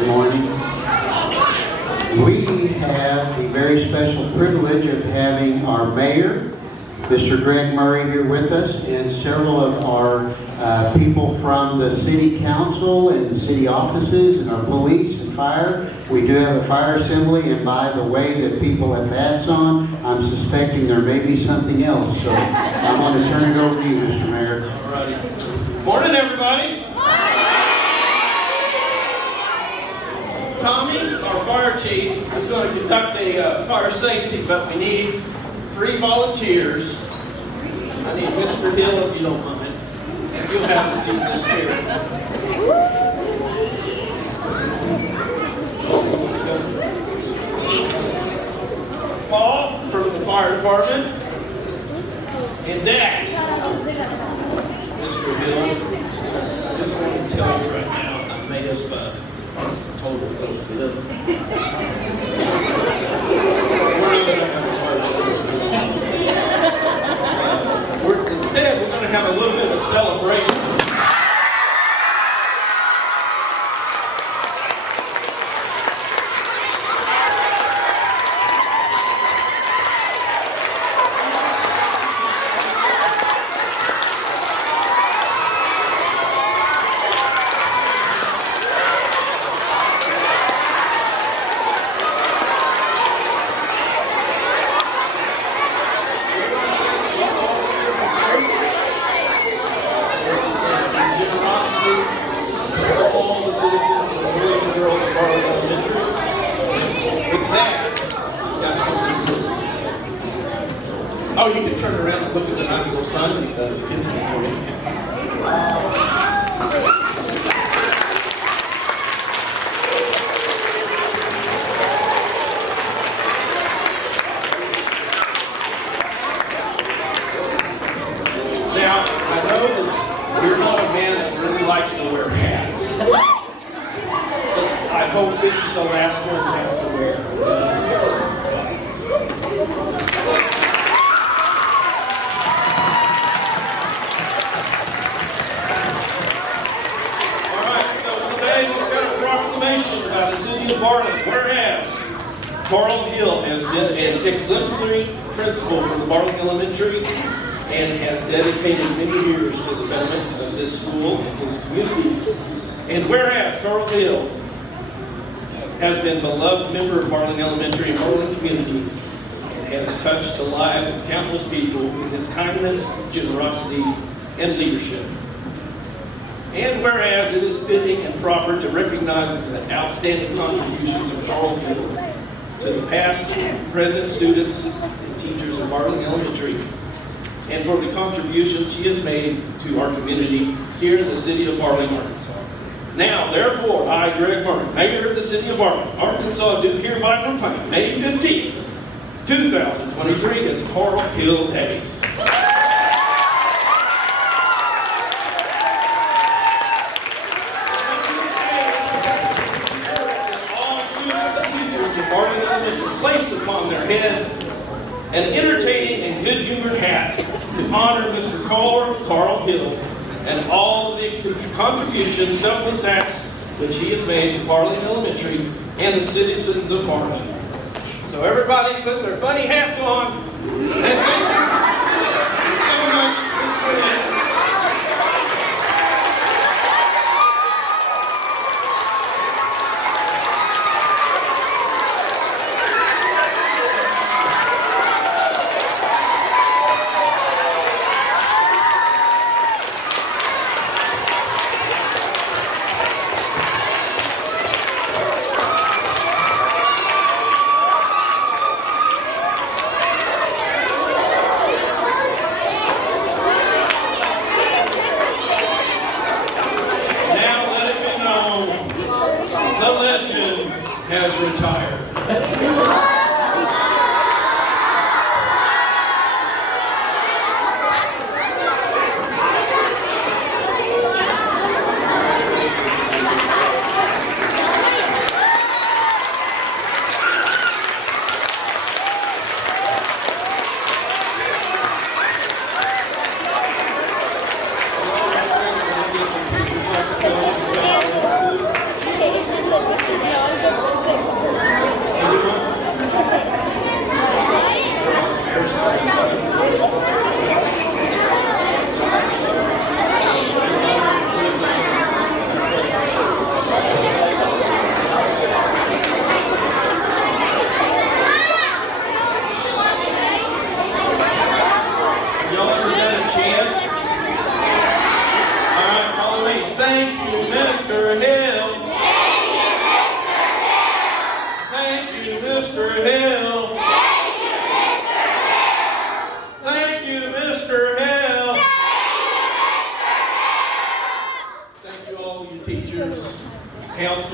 Good morning. We have the very special privilege of having our mayor, Mr. Greg Murray, here with us, and several of our people from the city council and the city offices and our police and fire. We do have a fire assembly, and by the way that people have hats on, I'm suspecting there may be something else. So I want to turn it over to you, Mr. Mayor. All righty. Morning, everybody. Tommy, our fire chief, is going to conduct a fire safety, but we need 3 volunteers. I need Mr. Hill, if you don't mind. And you'll have a seat in this chair. Paul from the fire department. And Dax. Mr. Hill, I just want to tell you right now, I may have told her to go flip. We're not going to have a fire safety. Instead, we're going to have a little bit of a celebration. Oh, you can turn around and look at the nice little sign the kids made for you. Now, I know that you're not a man that really likes to wear hats. But I hope this is the last one you have to wear. By the city of Barling, whereas Carl Hill has been an exemplary principal for the Barling Elementary and has dedicated many years to the betterment of this school and his community. And whereas Carl Hill has been a beloved member of Barling Elementary and Barling community and has touched the lives of countless people with his kindness, generosity, and leadership. And whereas it is fitting and proper to recognize the outstanding contributions of Carl Hill to the past and present students and teachers of Barling Elementary, and for the contributions he has made to our community here in the city of Barling, Arkansas. Now, therefore, I, Greg Murray, Mayor of the city of Barling, Arkansas, do hereby proclaim May 15th, 2023 as Carl Hill Day. Place upon their head an entertaining and good-humored hat to honor Mr. Carl Hill and all of the contributions, selfless acts which he has made to Barling Elementary and the citizens of Barling. So everybody put their funny hats on. And thank you so much, Mr. Hill.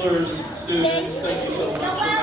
counselors, students, thank you so much for